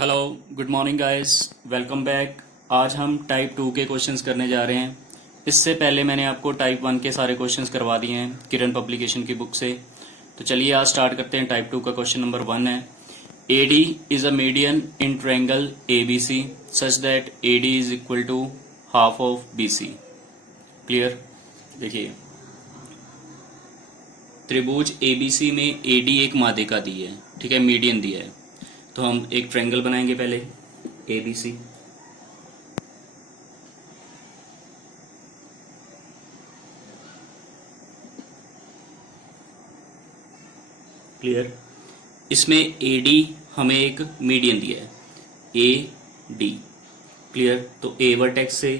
Hello, good morning guys, welcome back. आज हम type 2 के क्वेश्चंस करने जा रहे हैं। इससे पहले मैंने आपको टाइप 1 के सारे क्वेश्चंस करवा दिए हैं किरण पब्लिकेशन की बुक से। तो चलिए आज स्टार्ट करते हैं। टाइप 2 का क्वेश्चन नंबर 1 है, AD is a median in triangle ABC such that AD is equal to half of BC। Clear. देखिए, त्रिभुज ABC में AD एक माध्यिका दी है, ठीक है, मीडियन दिया है। तो हम एक ट्रायंगल बनाएंगे पहले ABC। क्लियर। इसमें AD हमें एक मीडियन दिया है, AD। क्लियर। तो A वर्टेक्स से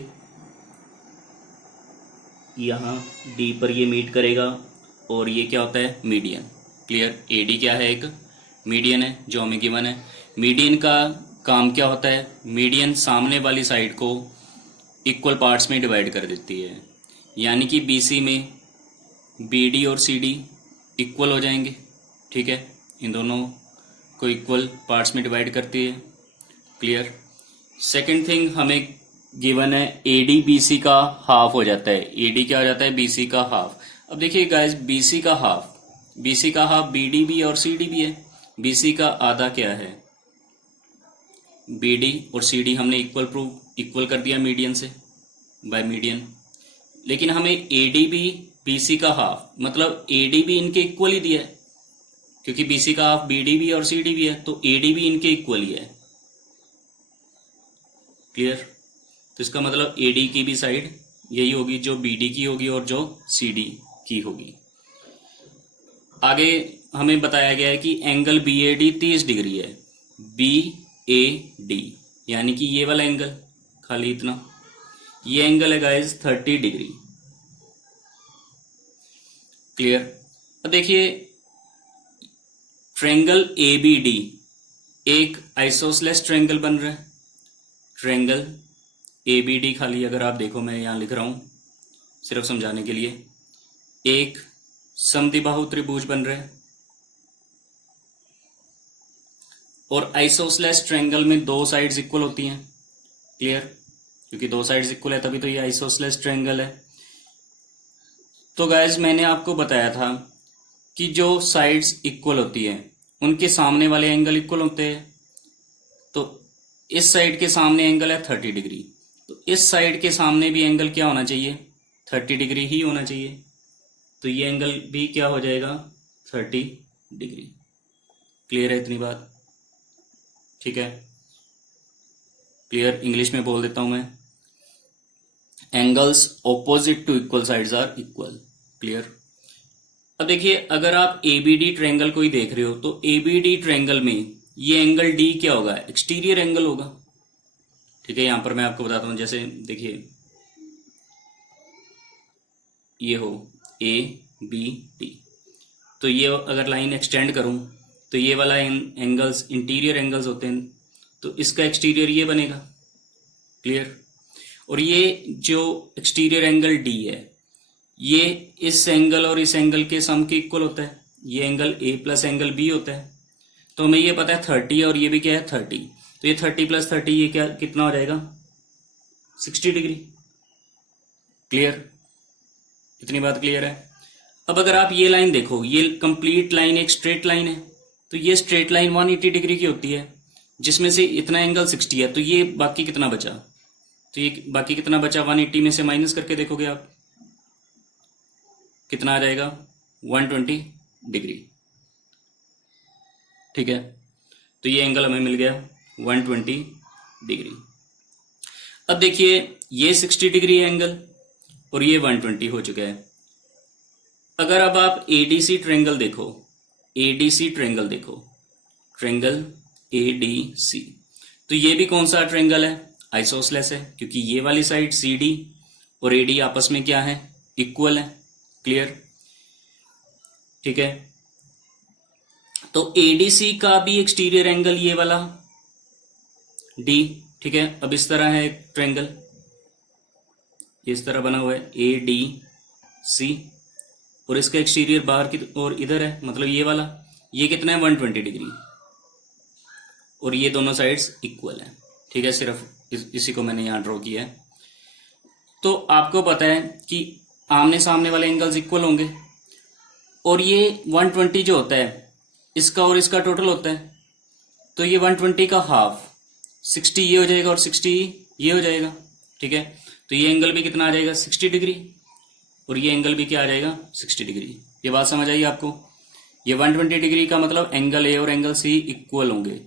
यहाँ D पर ये मीट करेगा और ये क्या होता है, मीडियन। क्लियर। AD क्या है, एक मीडियन है जो हमें गिवन है। मीडियन का काम क्या होता है, मीडियन सामने वाली साइड को इक्वल पार्ट्स में डिवाइड कर देती है। यानी कि BC में BD और CD इक्वल हो जाएंगे, ठीक है, इन दोनों को इक्वल पार्ट्स में डिवाइड करती है। क्लियर। सेकंड थिंग हमें गिवन है AD BC का हाफ हो जाता है। AD क्या हो जाता है, BC का हाफ। अब देखिए गाइस, BC का हाफ BD भी और CD भी है। BC का आधा क्या है, BD और CD हमने इक्वल कर दिया मीडियन से, बाय मीडियन। लेकिन हमें AD भी BC का हाफ, मतलब AD भी इनके इक्वल ही दिया है, क्योंकि BC का हाफ BD भी और CD भी है, तो AD भी इनके इक्वल ही है। क्लियर। तो इसका मतलब AD की भी साइड यही होगी जो BD की होगी और जो CD की होगी। आगे हमें बताया गया है कि एंगल BAD 30 डिग्री है। BAD यानी कि ये वाला एंगल, खाली इतना, ये एंगल है गाइस 30 डिग्री। क्लियर। अब देखिए, ट्रायंगल ABD एक आइसोसेलेस ट्रायंगल बन रहा है। ट्रायंगल ABD, खाली अगर आप देखो, मैं यहां लिख रहा हूं सिर्फ समझाने के लिए, एक समद्विबाहु त्रिभुज बन रहा है। और आइसोसेलेस ट्रायंगल में दो साइड्स इक्वल होती हैं। क्लियर। क्योंकि दो साइड्स इक्वल है तभी तो ये आइसोसेलेस ट्रायंगल है। तो गाइस, मैंने आपको बताया था कि जो साइड्स इक्वल होती है उनके सामने वाले एंगल इक्वल होते हैं। तो इस साइड के सामने एंगल है 30 डिग्री, तो इस साइड के सामने भी एंगल क्या होना चाहिए, 30 डिग्री ही होना चाहिए। तो ये एंगल भी क्या हो जाएगा, 30 डिग्री। क्लियर है इतनी बात, ठीक है। क्लियर। इंग्लिश में बोल देता हूं मैं, angles opposite to equal sides are equal. Clear. अब देखिए, अगर आप ABD ट्रायंगल को ही देख रहे हो तो ABD ट्रायंगल में ये एंगल D क्या होगा, एक्सटीरियर एंगल होगा। ठीक है। यहां पर मैं आपको बताता हूं, जैसे देखिए, ये हो ABD, तो ये अगर लाइन एक्सटेंड करूं तो ये वाला एंगल्स इंटीरियर एंगल्स होते हैं, तो इसका एक्सटीरियर ये बनेगा। क्लियर। और ये जो एक्सटीरियर एंगल D है, ये इस एंगल और इस एंगल के सम के इक्वल होता है। ये angle A plus angle B होता है। तो हमें ये पता है 30 और ये भी क्या है 30, तो ये 30 प्लस 30 ये क्या कितना हो जाएगा, 60 डिग्री। क्लियर। इतनी बात क्लियर है। अब अगर आप ये लाइन देखो, ये कंप्लीट लाइन एक स्ट्रेट लाइन है, तो ये स्ट्रेट लाइन 180 डिग्री की होती है, जिसमें से इतना एंगल 60 है, तो ये बाकी कितना बचा, तो ये बाकी कितना बचा, 180 में से माइनस करके देखोगे आप कितना आ जाएगा, 120 डिग्री। ठीक है। तो ये एंगल हमें मिल गया 120 डिग्री। अब देखिए, ये 60 डिग्री है एंगल और ये 120 हो चुका है। अगर अब आप ADC ट्रायंगल देखो, ट्रायंगल ADC, तो ये भी कौन सा ट्रायंगल है, आइसोसेलेस है, क्योंकि ये वाली साइड CD और AD आपस में क्या है, इक्वल है। क्लियर। ठीक है। तो ADC का भी एक्सटीरियर एंगल ये वाला D, ठीक है। अब इस तरह है ट्रायंगल, इस तरह बना हुआ है ADC, और इसका एक्सटीरियर बाहर की और इधर है, मतलब ये वाला, ये कितना है 120 डिग्री। और ये दोनों साइड्स इक्वल है। ठीक है, सिर्फ इसी को मैंने यहाँ ड्रॉ किया है। तो आपको पता है कि आमने सामने वाले एंगल्स इक्वल होंगे, और ये 120 जो होता है इसका और इसका टोटल होता है, तो ये 120 का हाफ 60 ये हो जाएगा और 60 ये हो जाएगा। ठीक है, तो ये एंगल भी कितना आ जाएगा 60 डिग्री, और ये एंगल भी क्या आ जाएगा 60 डिग्री। ये बात समझ आई आपको? ये 120 डिग्री का मतलब एंगल ए और एंगल सी इक्वल होंगे।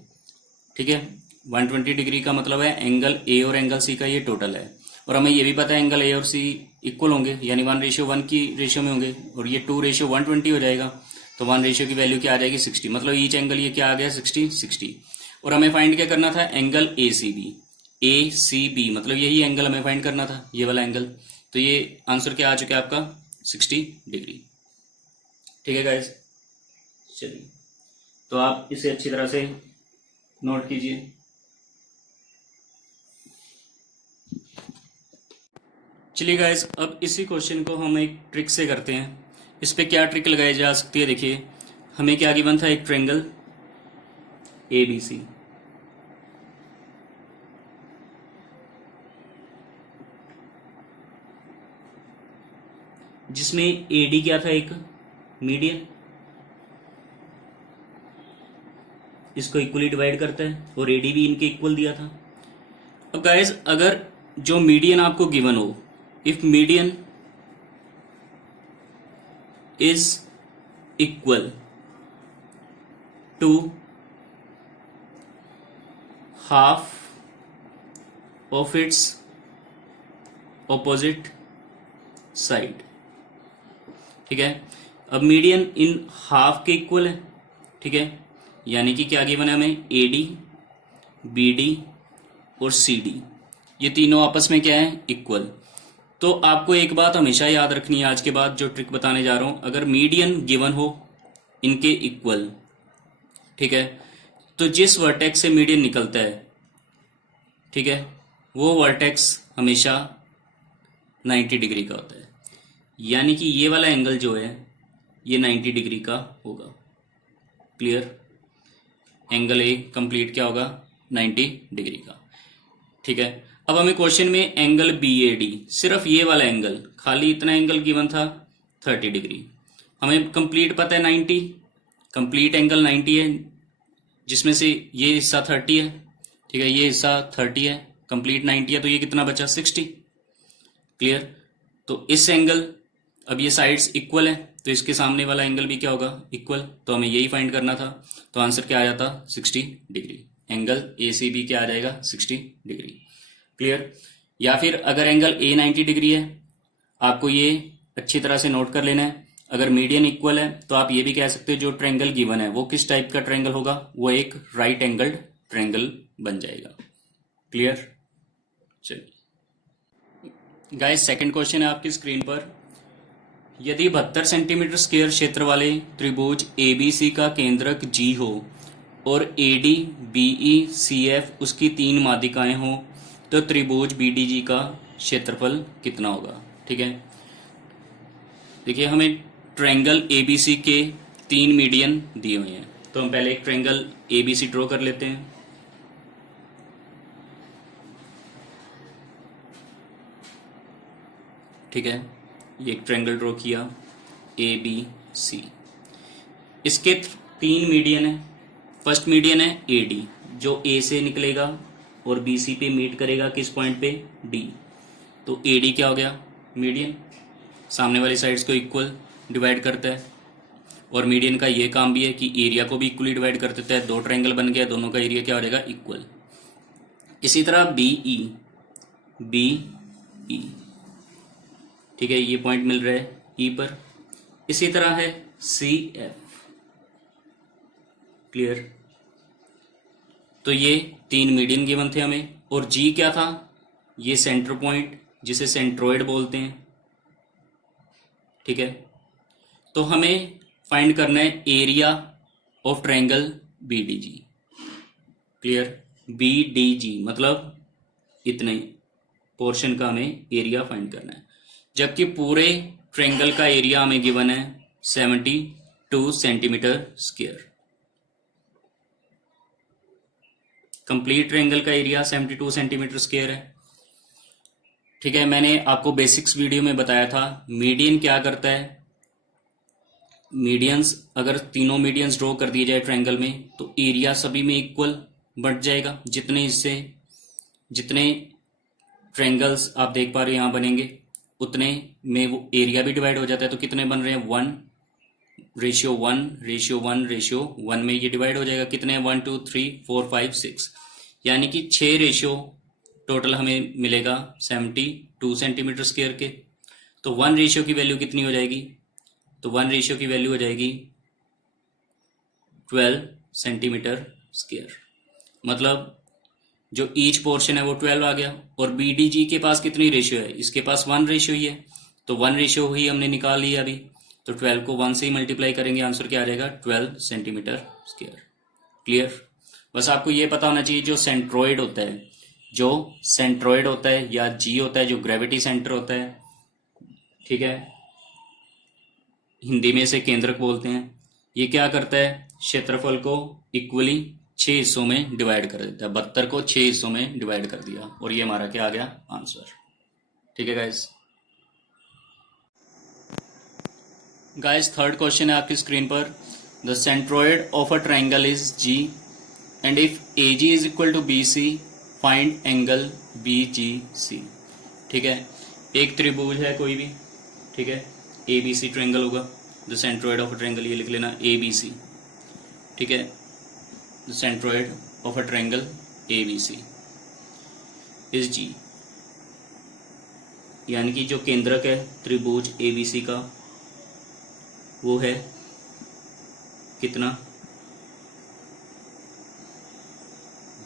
ठीक है, 120 डिग्री का मतलब है एंगल ए और एंगल सी का ये टोटल है, और हमें ये भी पता है एंगल ए और सी इक्वल होंगे, यानी 1:1 की रेशियो में होंगे, और ये 2:120 हो जाएगा, तो 1 रेशियो की वैल्यू क्या आ जाएगी 60। मतलब ईच एंगल ये क्या आ गया 60। और हमें फाइंड क्या करना था, एंगल ए सी बी, मतलब यही एंगल हमें फाइंड करना था, ये वाला एंगल। तो ये आंसर क्या आ चुका है आपका 60 डिग्री। ठीक है गाइस, चलिए तो आप इसे अच्छी तरह से नोट कीजिए। चलिए गाइस, अब इसी क्वेश्चन को हम एक ट्रिक से करते हैं। इस पे क्या ट्रिक लगाई जा सकती है, देखिए हमें क्या गिवन था, एक ट्रायंगल ABC, जिसमें AD क्या था, एक मीडियन, इसको इक्वली डिवाइड करता है, और AD भी इनके इक्वल दिया था। अब गाइस, अगर जो मीडियन आपको गिवन हो, if median is equal to half of its opposite side. ठीक है, अब मीडियन इन हाफ के इक्वल है। ठीक है, यानी कि क्या गिवन है हमें, AD, BD और CD, ये तीनों आपस में क्या है, इक्वल। तो आपको एक बात हमेशा याद रखनी है आज के बाद जो ट्रिक बताने जा रहा हूं, अगर मीडियन गिवन हो इनके इक्वल, ठीक है, तो जिस वर्टेक्स से मीडियन निकलता है, ठीक है, वो वर्टेक्स हमेशा 90 डिग्री का होता है। यानी कि ये वाला एंगल जो है ये 90 डिग्री का होगा। क्लियर? एंगल ए कंप्लीट क्या होगा, 90 डिग्री का। ठीक है, अब हमें क्वेश्चन में एंगल BAD, सिर्फ ये वाला एंगल, खाली इतना एंगल गिवन था 30 डिग्री। हमें कंप्लीट पता है 90, कंप्लीट एंगल 90 है, जिसमें से ये हिस्सा 30 है। ठीक है, ये हिस्सा 30 है, कंप्लीट 90 है, तो ये कितना बचा 60। क्लियर? तो इस एंगल, अब ये साइड्स इक्वल है, तो इसके सामने वाला एंगल भी क्या होगा, इक्वल। तो हमें यही फाइंड करना था, तो आंसर क्या आ जाता 60 डिग्री। एंगल ACB क्या आ जाएगा 60 डिग्री। क्लियर? या फिर अगर एंगल A 90 डिग्री है, आपको ये अच्छी तरह से नोट कर लेना है। अगर मीडियन इक्वल है तो आप ये भी कह सकते हो जो ट्रायंगल गिवन है वो किस टाइप का ट्रायंगल होगा, वो एक राइट एंगल्ड ट्रायंगल बन जाएगा। क्लियर? चलिए गाइस, सेकंड क्वेश्चन है आपकी स्क्रीन पर। यदि 72 सेंटीमीटर स्क्वायर क्षेत्र वाले त्रिभुज ABC का केंद्रक G हो और AD, BE, CF उसकी 3 माध्यिकाएं हो, तो त्रिभुज BDG का क्षेत्रफल कितना होगा। ठीक है, देखिए हमें ट्रायंगल ABC के 3 मीडियन दिए हुए हैं, तो हम पहले एक ट्रायंगल ABC ड्रॉ कर लेते हैं। ठीक है, ये एक ट्रायंगल ड्रॉ किया ABC, इसके 3 मीडियन है। फर्स्ट मीडियन है AD, जो A से निकलेगा और BC पे मीट करेगा किस पॉइंट पे, D। तो AD क्या हो गया, मीडियन, सामने वाली साइड्स को इक्वल डिवाइड करता है, और मीडियन का ये काम भी है कि एरिया को भी इक्वली डिवाइड कर देता है। 2 ट्रायंगल बन गया, दोनों का एरिया क्या हो जाएगा, इक्वल। इसी तरह BE, ठीक है, ये पॉइंट मिल रहा है E पर। इसी तरह है CF। क्लियर? तो ये 3 मीडियन गिवन थे हमें, और G क्या था, ये सेंटर पॉइंट जिसे सेंट्रोइड बोलते हैं। ठीक है, तो हमें फाइंड करना है area of triangle BDG। Clear? BDG मतलब इतने पोर्शन का हमें एरिया फाइंड करना है, जबकि पूरे ट्रायंगल का एरिया हमें गिवन है 72 सेंटीमीटर स्क्वायर। कंप्लीट ट्रायंगल का एरिया 72 सेंटीमीटर स्क्वायर है। ठीक है, मैंने आपको बेसिक्स वीडियो में बताया था मीडियन क्या करता है। मीडियंस, अगर तीनों मीडियंस ड्रॉ कर दिए जाए ट्रायंगल में तो एरिया सभी में इक्वल बढ़ जाएगा। जितने ट्रायंगल्स आप देख पा रहे हैं यहाँ बनेंगे उतने में वो एरिया भी डिवाइड हो जाता है। तो कितने बन रहे हैं, 1:1:1:1 में ये डिवाइड हो जाएगा। कितने हैं, 1 2 3 4 5 6, यानी कि 6 रेशियो टोटल हमें मिलेगा 72 सेंटीमीटर स्क्वायर के। तो 1 रेशियो की वैल्यू कितनी हो जाएगी, तो 1 रेशियो की वैल्यू हो जाएगी 12 सेंटीमीटर स्क्वायर। मतलब जो ईच पोर्शन है वो 12 आ गया। और BDG के पास कितनी रेशियो है, इसके पास 1 रेशियो ही है, तो 1 रेशियो ही हमने निकाल लिया अभी। तो 12 को 1 से ही मल्टीप्लाई करेंगे, आंसर क्या आ जाएगा, 12 सेंटीमीटर स्क्वायर। क्लियर। बस आपको ये पता होना चाहिए जो सेंट्रोइड होता है या G होता है, जो ग्रेविटी सेंटर होता है, ठीक है, हिंदी में इसे केंद्रक बोलते हैं। ये क्या करता है, क्षेत्रफल को इक्वली 6 हिस्सों में डिवाइड कर देता है। 72 को 6 हिस्सों में डिवाइड कर दिया और ये हमारा क्या आ गया, आंसर। ठीक है गाइस, थर्ड क्वेश्चन है आपकी स्क्रीन पर। The centroid of a triangle is G and if AG is equal to BC find angle BGC। ठीक है, एक त्रिभुज है कोई भी, ठीक है, ABC ट्रायंगल होगा। The centroid of a triangle, ये लिख लेना ABC। ठीक है, the centroid of a triangle ABC is G, यानी कि जो केंद्रक है त्रिभुज ABC का वो है कितना,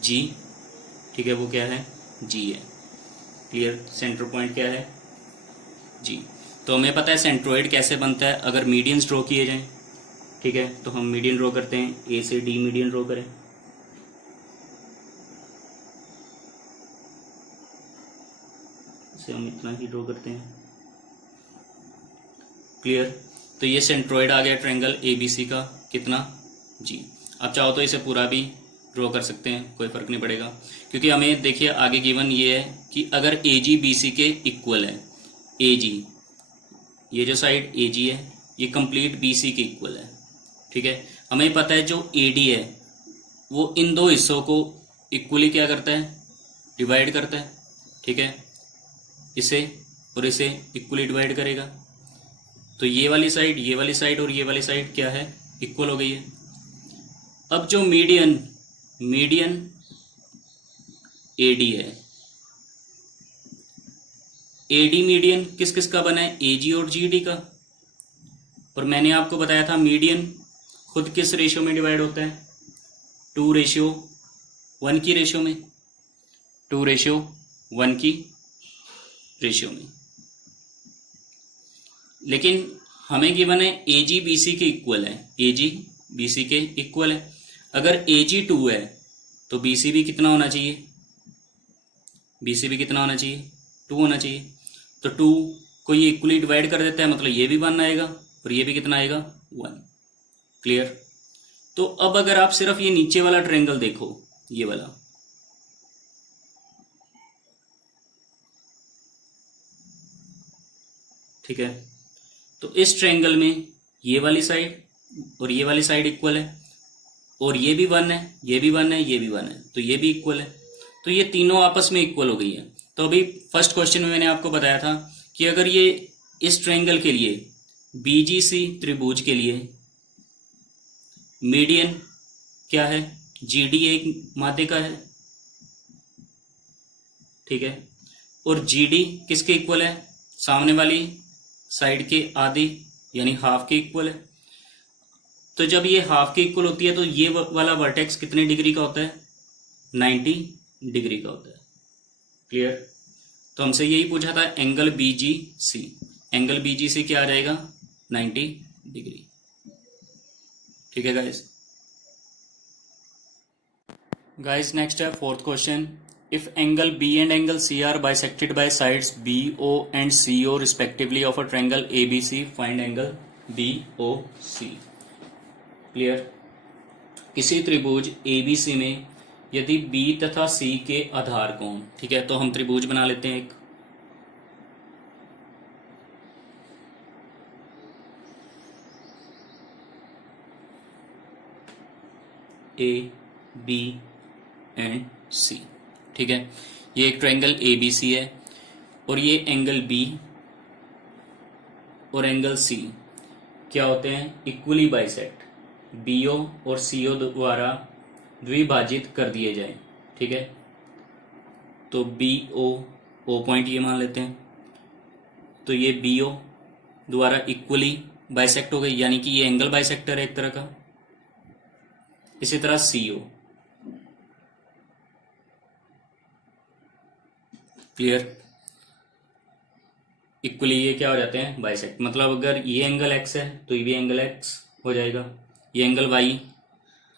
G। ठीक है, वो क्या है, G है। क्लियर। सेंटर पॉइंट क्या है, G। तो हमें पता है सेंट्रोइड कैसे बनता है अगर मीडियंस ड्रॉ किए जाएं। ठीक है, तो हम मीडियन ड्रॉ करते हैं, A से D मीडियन ड्रॉ करें। इसे हम इतना ही ड्रॉ करते हैं। क्लियर। तो ये सेंट्रोइड आ गया ट्रायंगल ABC का, कितना, G। आप चाहो तो इसे पूरा भी ड्रॉ कर सकते हैं, कोई फर्क नहीं पड़ेगा, क्योंकि हमें देखिए आगे गिवन ये है कि अगर AG BC के इक्वल है, AG, ये जो साइड AG है ये कंप्लीट BC के इक्वल है। ठीक है, हमें पता है जो AD है वो इन दो हिस्सों को इक्वली क्या करता है, डिवाइड करता है। ठीक है, इसे और इसे इक्वली डिवाइड करेगा। तो ये वाली साइड और ये वाली साइड क्या है, इक्वल हो गई है। अब जो मीडियन AD है, AD मीडियन किस किस का बना है, AG और GD का। और मैंने आपको बताया था मीडियन खुद किस रेशियो में डिवाइड होता है, 2:1 की रेशियो में, 2:1 की रेशियो में। लेकिन हमें गिवन है AG BC के इक्वल है, AG BC के इक्वल है। अगर AG 2 है तो BC भी कितना होना चाहिए, BC भी कितना होना चाहिए, 2 होना चाहिए। तो 2 को ये इक्वली डिवाइड कर देता है, मतलब ये भी 1 आएगा और ये भी कितना आएगा, 1। क्लियर। तो अब अगर आप सिर्फ ये नीचे वाला ट्रायंगल देखो, ये वाला, ठीक है, तो इस ट्रायंगल में ये वाली साइड और ये वाली साइड इक्वल है, और ये भी 1 है, ये भी 1 है, ये भी 1 है, तो ये भी इक्वल है। तो ये तीनों आपस में इक्वल हो गई है। तो अभी फर्स्ट क्वेश्चन में मैंने आपको बताया था कि अगर ये इस ट्रायंगल के लिए BGC त्रिभुज के लिए मीडियन क्या है, GD एक माध्य का है, ठीक है, और GD किसके इक्वल है, सामने वाली साइड के आधी यानी हाफ के इक्वल है। तो जब ये हाफ के इक्वल होती है तो ये वाला वर्टेक्स कितने डिग्री का होता है, 90 डिग्री का होता है। क्लियर। तो हमसे यही पूछा था एंगल BGC, एंगल BGC क्या आ जाएगा, 90 डिग्री। ठीक है गाइस नेक्स्ट है fourth question. If angle B and angle C are bisected by sides BO and CO respectively of a triangle ABC, find angle BOC। Clear. किसी त्रिभुज ABC में यदि B तथा सी के आधार कोण, ठीक है, तो हम त्रिभुज बना लेते हैं एक। ए बी एंड सी, ठीक है, ये एक ट्रायंगल ए बी सी है और ये एंगल बी और एंगल सी क्या होते हैं, इक्वली बाइसेक्ट, बीओ और सीओ द्वारा द्विभाजित कर दिए जाए, ठीक है। तो बी ओ पॉइंट ये मान लेते हैं, तो ये बीओ द्वारा इक्वली बाइसेक्ट हो गई, यानी कि ये एंगल बाइसेक्टर है एक तरह का। इसी तरह सीओ, क्लियर, इक्वली ये क्या हो जाते हैं, बाइसेक्ट। मतलब अगर ये एंगल एक्स है तो ये भी एंगल एक्स हो जाएगा, ये एंगल वाई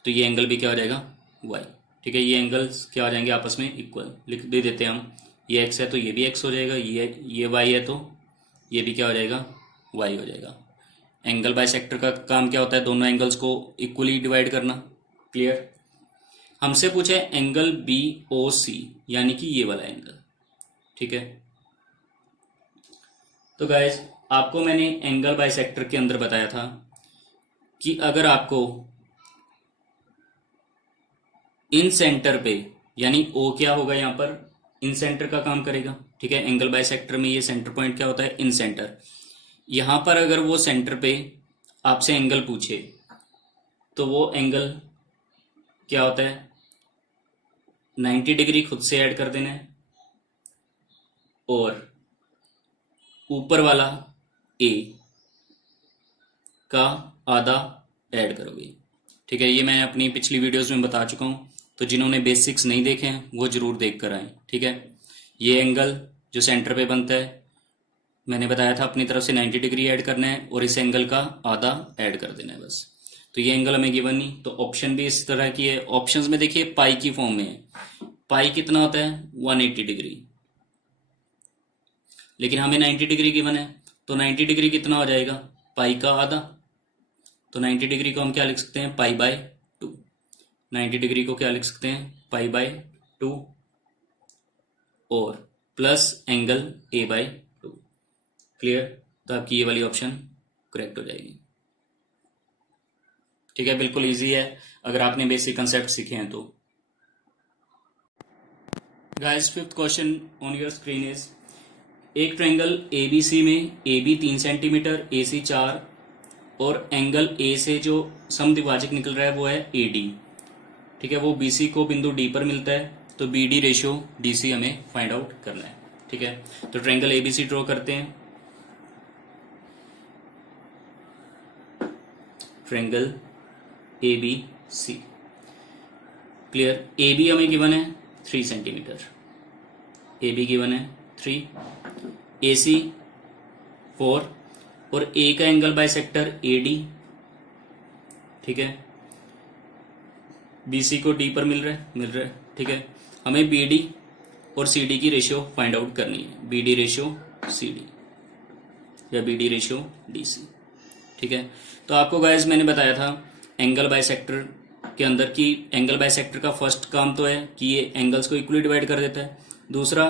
तो ये एंगल भी क्या हो जाएगा, वाई, ठीक है। ये एंगल्स क्या हो जाएंगे आपस में इक्वल, लिख दे देते हैं हम, ये एक्स है तो ये भी एक्स हो जाएगा, ये वाई है तो ये भी क्या हो जाएगा, वाई हो जाएगा। एंगल बाइसेक्टर का काम क्या होता है, दोनों एंगल्स को इक्वली डिवाइड करना, क्लियर। हमसे पूछा है एंगल बी ओ सी, यानी कि ये वाला एंगल, ठीक है। तो गाइज आपको मैंने एंगल बाइसेक्टर के अंदर बताया था कि अगर आपको इन सेंटर पे, यानी ओ क्या होगा यहाँ पर, इन सेंटर का काम करेगा, ठीक है। एंगल बाइसेक्टर में ये सेंटर पॉइंट क्या होता है, इन सेंटर। यहां पर अगर वो सेंटर पे आपसे एंगल पूछे तो वो एंगल क्या होता है, 90 डिग्री खुद से ऐड कर देना है और ऊपर वाला ए का आधा ऐड करोगे, ठीक है। ये मैं अपनी पिछली वीडियोस में बता चुका हूँ, तो जिन्होंने बेसिक्स नहीं देखे हैं वो जरूर देख कर आए, ठीक है। ये एंगल जो सेंटर पे बनता है मैंने बताया था अपनी तरफ से 90 डिग्री ऐड करना है और इस एंगल का आधा ऐड कर देना है बस। तो ये एंगल हमें गिवन नहीं, तो ऑप्शन भी इस तरह की है। ऑप्शंस में देखिए पाई की फॉर्म में है, पाई कितना होता है 180 डिग्री, लेकिन हमें 90 डिग्री गिवन है, तो 90 डिग्री कितना हो जाएगा, पाई का आधा। तो 90 डिग्री को हम क्या लिख सकते हैं, पाई बाय 2। 90 डिग्री को क्या लिख सकते हैं, पाई बाय 2 और plus angle A by 2, clear. तो आपकी ये वाली ऑप्शन करेक्ट हो जाएगी, ठीक है। बिल्कुल इजी है अगर आपने बेसिक कंसेप्ट सीखे हैं तो। Guys fifth question on your screen is, एक ट्रायंगल एबीसी में ए बी 3 सेंटीमीटर, ए सी 4 और एंगल ए से जो समद्विभाजक निकल रहा है वो है ए डी, ठीक है। वो बी सी को बिंदु डी पर मिलता है, तो B D ratio D C हमें फाइंड आउट करना है, ठीक है। तो ट्रायंगल एबीसी ड्रॉ करते हैं। Triangle A B C, clear. A B हमें गिवन है 3 सेंटीमीटर, ए बी गिवन है 3, ए सी 4 और ए का एंगल बाइसेक्टर ए डी, ठीक है। बी सी को डी पर मिल रहा है, ठीक है। हमें बी डी और सी डी की रेशियो फाइंड आउट करनी है, B D ratio C D या B D ratio D C, ठीक है। तो आपको गाइस मैंने बताया था एंगल बाइसेक्टर के अंदर की, एंगल बाइसेक्टर का फर्स्ट काम तो है कि ये एंगल्स को इक्वली डिवाइड कर देता है। दूसरा,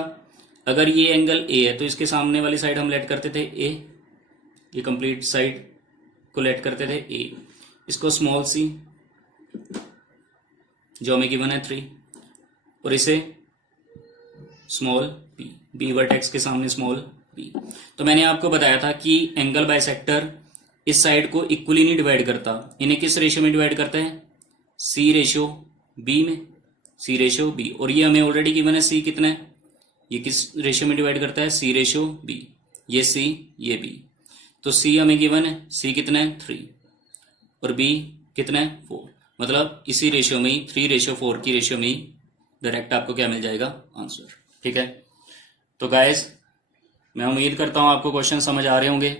अगर ये एंगल ए है तो इसके सामने वाली साइड हम लेट करते थे ए, ये कंप्लीट साइड को लेट करते थे ए, इसको स्मॉल सी जो हमें गिवन है 3 और इसे स्मॉल पी, बी वर्टेक्स के सामने स्मॉल पी। तो मैंने आपको बताया था कि एंगल बाइसेक्टर इस साइड को इक्वली नहीं डिवाइड करता, इन्हें किस रेशियो में डिवाइड करता है, सी रेशियो बी में, सी रेशियो बी। और ये हमें ऑलरेडी गिवन है सी कितना है, ये किस रेशियो में डिवाइड करता है, सी रेशियो बी, ये सी ये बी। तो सी हमें गिवन है, सी कितना है 3 और बी कितना है 4, मतलब इसी रेशियो में ही 3:4 की रेशियो में ही डायरेक्ट आपको क्या मिल जाएगा, आंसर, ठीक है। तो गाइस मैं उम्मीद करता हूं आपको क्वेश्चन समझ आ रहे होंगे।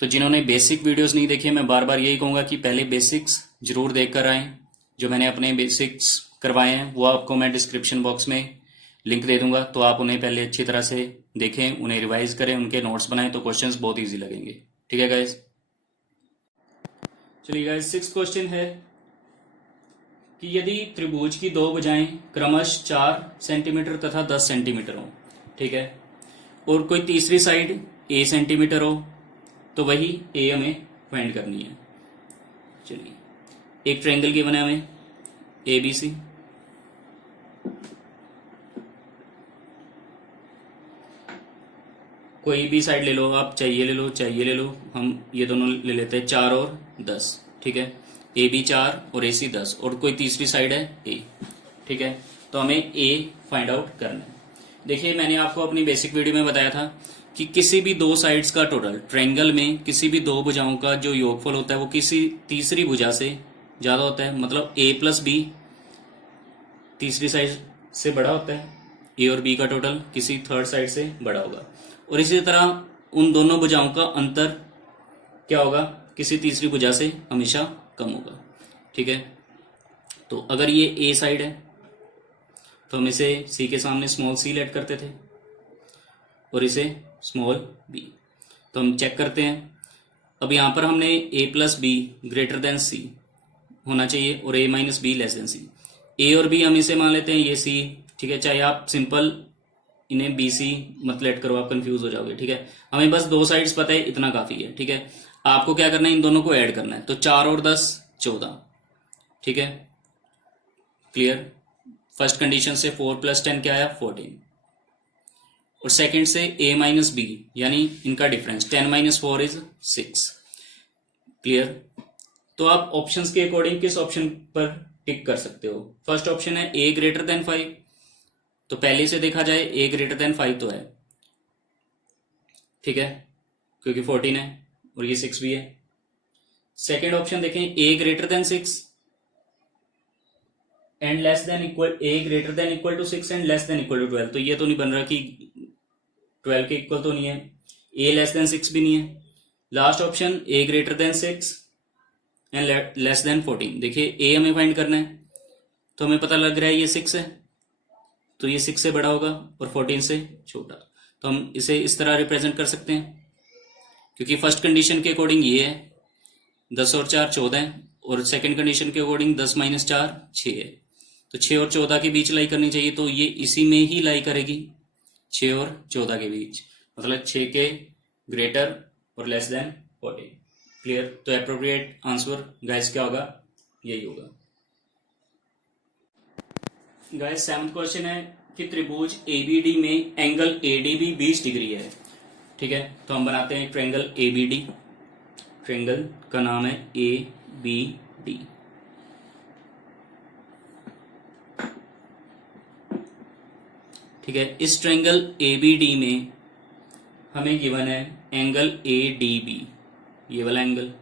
तो जिन्होंने बेसिक वीडियोस नहीं देखे, मैं बार बार यही कहूंगा कि पहले बेसिक्स जरूर देख कर आएँ। जो मैंने अपने बेसिक्स करवाए हैं वो आपको मैं डिस्क्रिप्शन बॉक्स में लिंक दे दूंगा, तो आप उन्हें पहले अच्छी तरह से देखें, उन्हें रिवाइज करें, उनके नोट्स बनाएं, तो क्वेश्चंस बहुत इजी लगेंगे, ठीक है गाइस। चलिए गाइस 6th क्वेश्चन है कि यदि त्रिभुज की दो भुजाएं क्रमश 4 सेंटीमीटर तथा 10 सेंटीमीटर हो, ठीक है, और कोई तीसरी साइड a सेंटीमीटर हो, तो वही a हमें फाइंड करनी है। चलिए, एक ट्रायंगल गिवन है हमें ABC, कोई भी साइड ले लो आप, चाहिए ले लो, चाहिए ले लो, हम ये दोनों ले लेते हैं 4 और 10, ठीक है, AB 4 और AC 10, और कोई तीसरी साइड है A, ठीक है, तो हमें A फाइंड आउट करना है। देखिए, मैंने आपको अपनी बेसिक वीडियो में बताया था कि किसी भी दो साइड्स का टोटल, ट्रायंगल में किसी भी दो भुजाओं का जो योगफल होता है वो किसी तीसरी भुजा से ज्यादा होता है, मतलब A प्लस B तीसरी साइड से बड़ा होता है, A और B का टोटल किसी थर्ड साइड से बड़ा होगा, और इसी तरह उन दोनों भुजाओं का अंतर क्या होगा, किसी तीसरी भुजा से हमेशा कम होगा, ठीक है। तो अगर ये A साइड है तो हम इसे C के सामने स्मॉल c लेट करते थे और इसे स्मॉल b, तो हम चेक करते हैं। अब यहाँ पर हमने a plus be greater than c होना चाहिए और a minus be less than c, a और b हम इसे मान लेते हैं ये c, ठीक है, चाहे आप सिंपल इन्हें बी सी मत लेट करो, आप कंफ्यूज हो जाओगे, ठीक है। हमें बस दो साइड्स पता है, इतना काफी है, ठीक है। आपको क्या करना है, इन दोनों को ऐड करना है, तो 4 और 10 14, ठीक है, क्लियर। फर्स्ट कंडीशन से 4 प्लस 10 क्या आया 14, और सेकंड से a माइनस बी यानी इनका डिफरेंस 10 माइनस 4 इज 6, क्लियर। तो आप ऑप्शंस के अकॉर्डिंग किस ऑप्शन पर टिक कर सकते हो। फर्स्ट ऑप्शन है a ग्रेटर देन 5, तो पहले से देखा जाए a ग्रेटर देन 5 तो है, ठीक है, क्योंकि 14 है और ये 6 भी है। सेकेंड ऑप्शन देखें a greater than 6 and less than equal, a greater than equal to 6 and less than equal to 12, तो ये तो नहीं बन रहा कि 12 के इक्वल तो नहीं है, a लेस देन 6 भी नहीं है। Last option a greater than 6 and less then 14, देखिए a हमें फाइंड करना है, तो हमें पता लग रहा है ये 6 है, तो ये 6 से बड़ा होगा और 14 से छोटा, तो हम इसे इस तरह रिप्रेजेंट कर सकते हैं, क्योंकि फर्स्ट कंडीशन के अकॉर्डिंग ये है 10 और 4 14, और सेकंड कंडीशन के अकॉर्डिंग 10 माइनस 4 6 है, तो 6 और 14 के बीच लाई करनी चाहिए, तो ये इसी में ही लाई करेगी 6 और 14 के बीच, मतलब 6 के ग्रेटर और लेस देन 14, क्लियर। तो एप्रोप्रिएट आंसर गाइस क्या होगा, यही होगा। गाइस 7th क्वेश्चन है कि त्रिभुज ABD में एंगल ADB 20 डिग्री है, ठीक है, तो हम बनाते हैं ट्रायंगल ABD, ट्रायंगल का नाम है ABD, ठीक है। इस ट्रायंगल ABD में हमें गिवन है एंगल ADB, ये वाला एंगल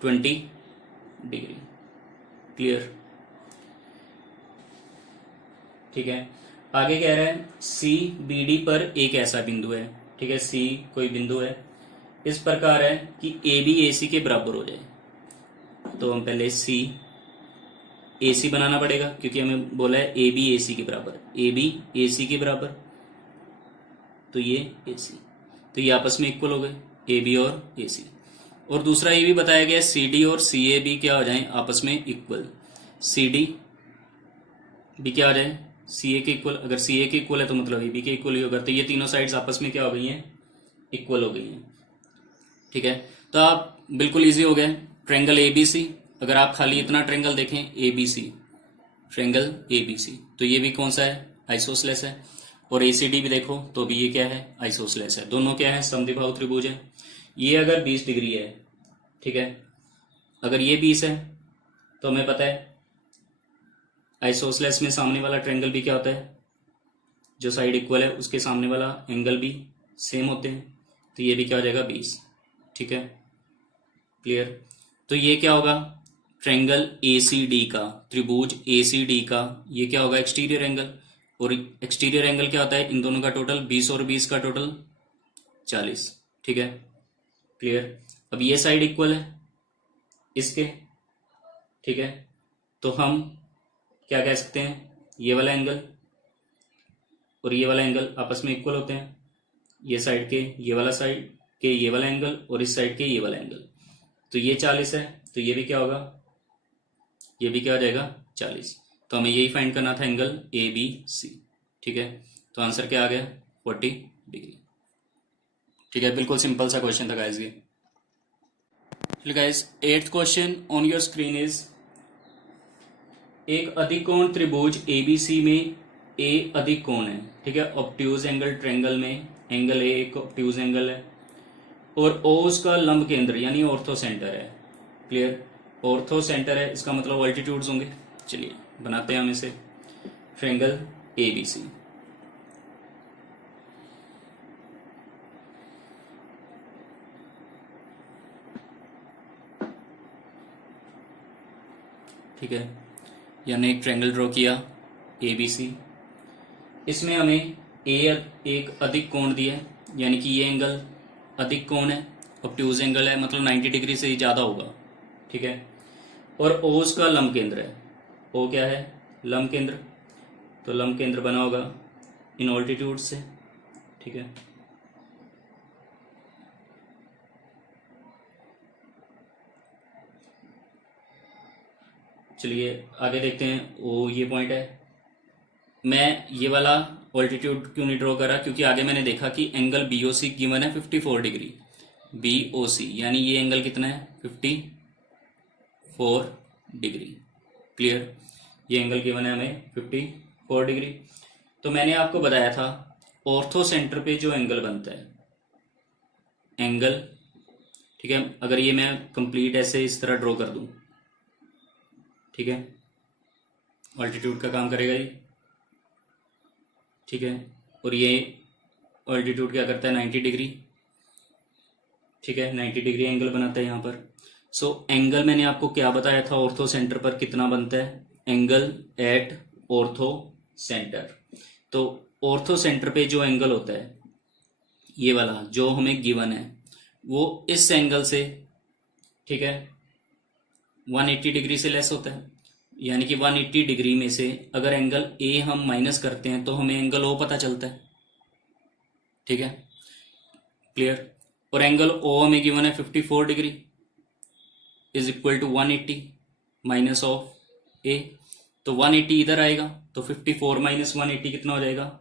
20 डिग्री, क्लियर, ठीक है। आगे कह रहा है CBD पर एक ऐसा बिंदु है, ठीक है, C कोई बिंदु है, इस प्रकार है कि AB AC के बराबर हो जाए, तो हम पहले AC बनाना पड़ेगा, क्योंकि हमें बोला है AB AC के बराबर, AB AC के बराबर, तो ये AC, तो ये आपस में इक्वल हो गए AB और AC। और दूसरा ये भी बताया गया CD और CA क्या हो जाए आपस में इक्वल, CD भी क्या हो जाए CA के इक्वल, अगर CA के इक्वल है तो मतलब AB के इक्वल ही होगा, तो ये तीनों साइड्स आपस में क्या हो गई हैं, इक्वल हो गई हैं, ठीक है। तो आप बिल्कुल इजी हो गए ट्रायंगल ABC। अगर आप खाली इतना ट्रायंगल देखें ABC, ट्रायंगल ABC, तो ये भी कौन सा है, आइसोसेलेस है, और ACD भी देखो तो भी ये क्या है, आइसोसेलेस है, दोनों क्या है, समद्विबाहु त्रिभुज है। ये अगर 20 डिग्री है, ठीक है, अगर ये 20 है तो हमें पता है आइसोसेलेस में सामने वाला ट्रायंगल भी क्या होता है, जो साइड इक्वल है उसके सामने वाला एंगल भी सेम होते हैं, तो ये भी क्या हो जाएगा 20, ठीक है, क्लियर। तो ये क्या होगा, ट्रायंगल ACD का, त्रिभुज ACD का ये क्या होगा, एक्सटीरियर एंगल, और एक्सटीरियर एंगल क्या होता है, इन दोनों का टोटल 20 और 20 का टोटल 40, ठीक है, क्लियर। अब ये साइड इक्वल है इसके, ठीक है, तो हम क्या कह सकते हैं, ये वाला एंगल और ये वाला एंगल आपस में इक्वल होते हैं, ये साइड के ये वाला साइड के ये वाला एंगल और इस साइड के ये वाला एंगल, तो ये 40 है, तो ये भी क्या होगा, ये भी क्या हो जाएगा 40। तो हमें यही फाइंड करना था एंगल ए बी सी। ठीक है, तो आंसर क्या आ गया 40 डिग्री। ठीक है, बिल्कुल सिंपल सा क्वेश्चन था गाइस ये। चलिए guys, 8th question on your screen is, एक अधिकोण त्रिभुज एबीसी में ए अधिकोण है। ठीक है, ऑब्ट्यूज एंगल ट्रायंगल में एंगल ए एक ऑब्ट्यूज एंगल है और ओ उसका लंब केंद्र यानी ऑर्थो सेंटर है। क्लियर, ऑर्थो सेंटर है इसका मतलब अल्टीट्यूड्स होंगे। चलिए बनाते हैं हम इसे, ट्रायंगल एबीसी। ठीक है, यानी एक ट्रायंगल ड्रॉ किया एबीसी, इसमें हमें ए एक अधिक कोण दिया है, यानी कि ये एंगल अधिक कोण है, ऑब्ट्यूज एंगल है, मतलब 90 डिग्री से ही ज़्यादा होगा। ठीक है, और ओ उसका लंब केंद्र है। ओ क्या है, लंब केंद्र, तो लंब केंद्र बना होगा इन ऑल्टीट्यूड से। ठीक है, चलिए आगे देखते हैं। ओ ये पॉइंट है, मैं ये वाला ऑल्टीट्यूड क्यों नहीं ड्रॉ करा, क्योंकि आगे मैंने देखा कि एंगल बी ओ सी गिवन है 54 डिग्री। बी ओ सी यानी ये एंगल कितना है 54 डिग्री। क्लियर, ये एंगल गिवन है हमें 54 डिग्री। तो मैंने आपको बताया था ऑर्थो सेंटर पे जो एंगल बनता है एंगल, ठीक है, अगर ये मैं कंप्लीट ऐसे इस तरह ड्रॉ कर दूं, ठीक है, ऑल्टीट्यूड का काम करेगा ये। ठीक है, और ये ऑल्टीट्यूड क्या करता है 90 डिग्री। ठीक है, 90 डिग्री एंगल बनाता है यहाँ पर। सो एंगल मैंने आपको क्या बताया था ऑर्थो सेंटर पर कितना बनता है, एंगल एट ऑर्थो सेंटर। तो ऑर्थो सेंटर पे जो एंगल होता है ये वाला जो हमें गिवन है वो इस एंगल से, ठीक है, 180 डिग्री से लेस होता है। यानी कि 180 डिग्री में से अगर एंगल ए हम माइनस करते हैं तो हमें एंगल ओ पता चलता है। ठीक है, क्लियर, और एंगल ओ हमें गिवन है 54 degree is equal to 180 minus of A. तो 180 इधर आएगा तो 54 माइनस 180 कितना हो जाएगा,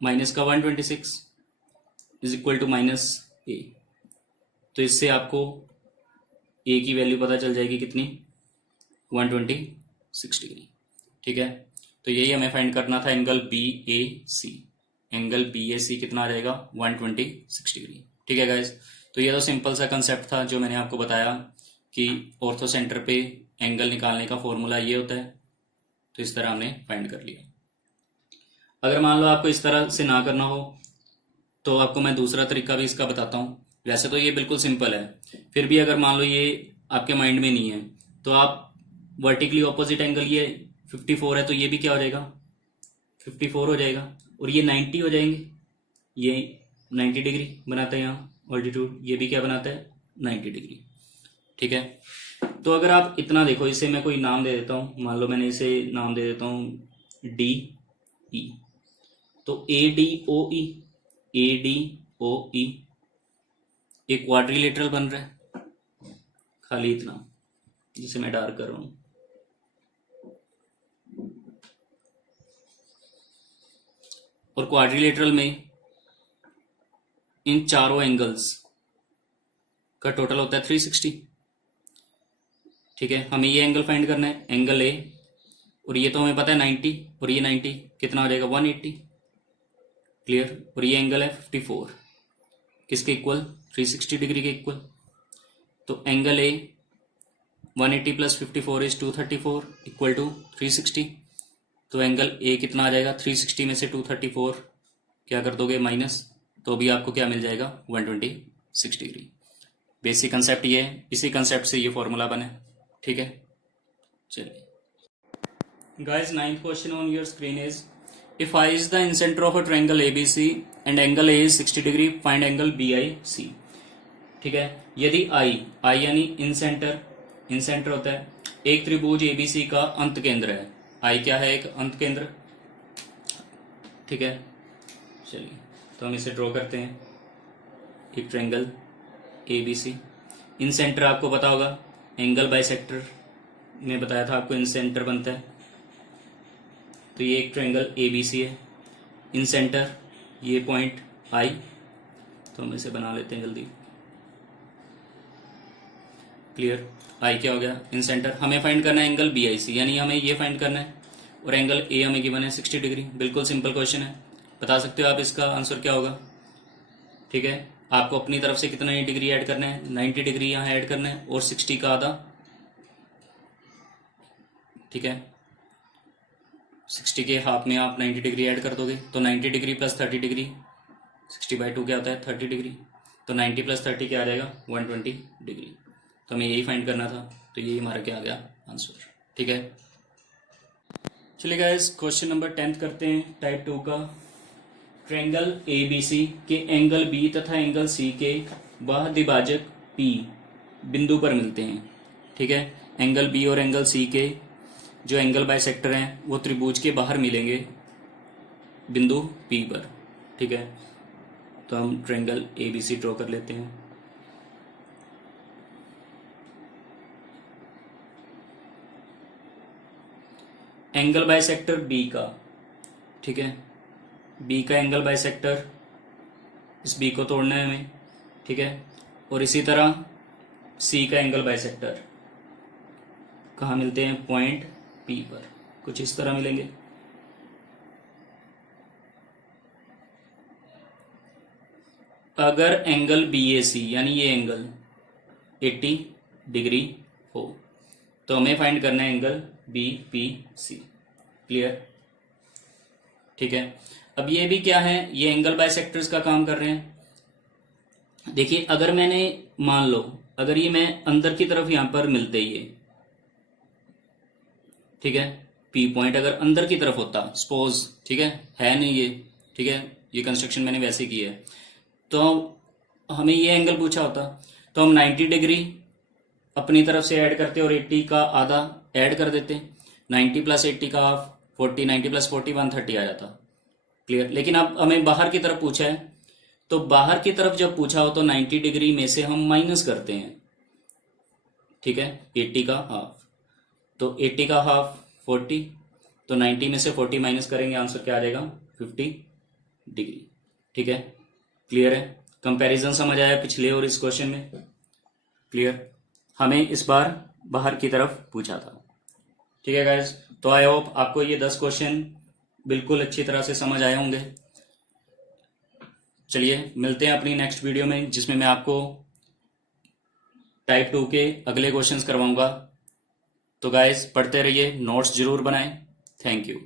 माइनस का 126 इज इक्वल टू माइनस ए। तो इससे आपको ए की वैल्यू पता चल जाएगी कितनी, 126 डिग्री। ठीक है, तो यही हमें फाइंड करना था एंगल बी ए सी। एंगल बी ए सी कितना आ जाएगा 126 डिग्री। ठीक है गाइस, तो ये तो सिंपल सा कंसेप्ट था जो मैंने आपको बताया कि ऑर्थो सेंटर पे एंगल निकालने का फॉर्मूला ये होता है। तो इस तरह हमने फाइंड कर लिया। अगर मान लो आपको इस तरह से ना करना हो तो आपको मैं दूसरा तरीका भी इसका बताता हूँ। वैसे तो ये बिल्कुल सिंपल है, फिर भी अगर मान लो ये आपके माइंड में नहीं है तो आप वर्टिकली ऑपोजिट एंगल ये 54 है तो ये भी क्या हो जाएगा 54 हो जाएगा, और ये 90 हो जाएंगे। ये 90 डिग्री बनाता है यहाँ ऑल्टीट्यूड, ये भी क्या बनाता है 90 डिग्री। ठीक है, तो अगर आप इतना देखो, इसे मैं कोई नाम दे देता हूँ, मान लो मैंने इसे नाम दे देता हूँ डी ई। तो A D O E, A D O ई एक क्वाड्रिलेटरल बन रहा है, खाली इतना जिसे मैं डार्क कर रहा हूं। और क्वाड्रिलेटरल में इन चारों एंगल्स का टोटल होता है 360। ठीक है, हमें ये एंगल फाइंड करना है, एंगल ए, और ये तो हमें पता है 90, और ये 90 कितना हो जाएगा 180। क्लियर, और ये एंगल है 54 किसके इक्वल 360 डिग्री के इक्वल। तो angle A 180 plus 54 is 234 equal to 360। तो एंगल ए कितना आ जाएगा 360 में से 234 क्या कर दोगे माइनस, तो भी आपको क्या मिल जाएगा 126 डिग्री। बेसिक कंसेप्ट ये है, इसी कंसेप्ट से ये फॉर्मूला बने। ठीक है, चलिए guys, 9th question on your screen is, if I is the incenter of a triangle ABC and angle A is 60 degree, find angle BIC। ठीक है, यदि I यानी इन सेंटर होता है, एक त्रिभुज ABC का अंत केंद्र है। I क्या है, एक अंत केंद्र। ठीक है, चलिए तो हम इसे ड्रॉ करते हैं, एक ट्रायंगल ABC। इन सेंटर आपको पता होगा एंगल बाइसेक्टर ने बताया था आपको इन सेंटर बनता है। तो ये एक ट्रायंगल ABC है, इन सेंटर ये पॉइंट I, तो हम इसे बना लेते हैं जल्दी। क्लियर, I क्या हो गया, इन सेंटर। हमें फाइंड करना है एंगल BIC, यानी हमें ये फाइंड करना है, और एंगल A हमें गिवन है 60 डिग्री। बिल्कुल सिंपल क्वेश्चन है, बता सकते हो आप इसका आंसर क्या होगा। ठीक है, आपको अपनी तरफ से कितना डिग्री ऐड करना है, 90 डिग्री यहाँ ऐड करना है, और 60 का आधा। ठीक है, 60 के हाफ में आप 90 डिग्री ऐड कर दोगे, तो 90 डिग्री प्लस 30 डिग्री, 60/2 क्या होता है 30 डिग्री, तो 90 प्लस 30 क्या आ जाएगा 120 डिग्री। तो हमें यही फाइंड करना था, तो यही हमारा क्या आ गया आंसर। ठीक है, चलिए गाइस क्वेश्चन नंबर 10 करते हैं टाइप 2 का। ट्रायंगल ABC के एंगल B तथा एंगल C के बाह्य द्विभाजक P बिंदु पर मिलते हैं। ठीक है, एंगल B और एंगल C के जो एंगल बाइसेक्टर हैं वो त्रिभुज के बाहर मिलेंगे बिंदु P पर। ठीक है, तो हम ट्रायंगल ABC ड्रॉ कर लेते हैं। एंगल बाइसेक्टर B का, ठीक है, B का एंगल बाइसेक्टर, इस B को तोड़ना है हमें। ठीक है, और इसी तरह C का एंगल बाइसेक्टर कहाँ मिलते हैं, पॉइंट P पर, कुछ इस तरह मिलेंगे। अगर एंगल BAC यानी ये एंगल 80 डिग्री हो तो हमें फाइंड करना है एंगल BPC। क्लियर, ठीक है। अब ये भी क्या है, ये एंगल बाइसेक्टर्स का काम कर रहे हैं। देखिए अगर मैंने मान लो अगर ये मैं अंदर की तरफ यहां पर मिलते ये, ठीक है, P पॉइंट अगर अंदर की तरफ होता सपोज, ठीक है नहीं ये, ठीक है, ये कंस्ट्रक्शन मैंने वैसे की है, तो हमें ये एंगल पूछा होता तो हम 90 डिग्री अपनी तरफ से ऐड करते और 80 का आधा ऐड कर देते, 90 प्लस 80 का हाफ 40, 90 प्लस 40 130 आ जाता। क्लियर, लेकिन अब हमें बाहर की तरफ पूछा है, तो बाहर की तरफ जब पूछा हो तो 90 डिग्री में से हम माइनस करते हैं। ठीक है, 80 का हाफ, तो 80 का हाफ 40, तो 90 में से 40 माइनस करेंगे, आंसर क्या आ जाएगा 50 डिग्री। ठीक है, क्लियर है, कंपैरिजन समझ आया पिछले और इस क्वेश्चन में। क्लियर, हमें इस बार बाहर की तरफ पूछा था। ठीक है गाइस, तो आई होप आपको ये 10 क्वेश्चन बिल्कुल अच्छी तरह से समझ आए होंगे। चलिए मिलते हैं अपनी नेक्स्ट वीडियो में, जिसमें मैं आपको टाइप 2 के अगले क्वेश्चंस करवाऊंगा। तो गाइस पढ़ते रहिए, नोट्स जरूर बनाएं। Thank you.